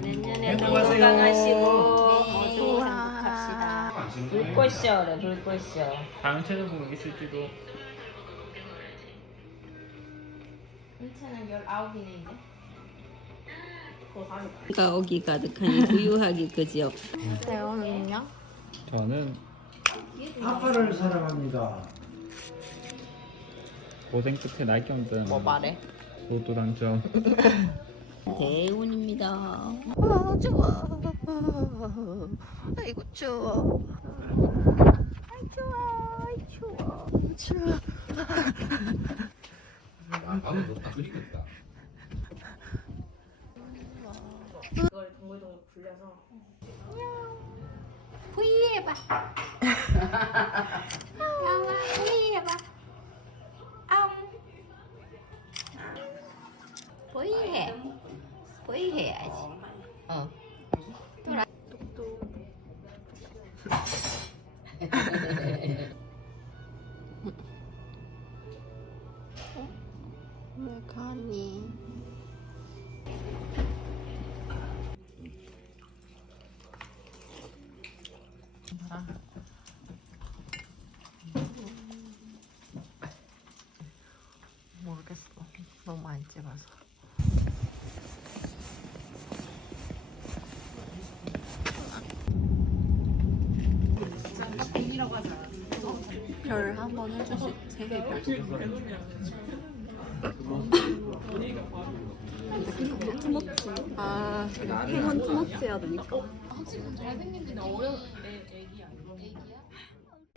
내년에도 건강하시고 모두 행복합시다. 불꽃쇼래 불꽃쇼. 다음 찾아보고 있을지도 1차는 19이네 가 오기 가득하니 부유하기 그지요. 대원은요? 저는 아빠를 사랑합니다. 고생 끝에 날경든 뭐 말해? 로또 당첨 대운입니다. 아 추워. 아이고 추워. 아이 추워. 아이 추워. 추워. V 해봐. 아와 V 해봐. 아웅. V 해. V 해야지. 어. 돌아. 왜 가니? 모르겠어. 너무 안 찍어서. 별 한 번 해주시 세개별. 아, 어, 아 지금 행운 투머치 해야 되니까. 확실히 좀 잘생긴 데는 어려운데 애기야 애기야?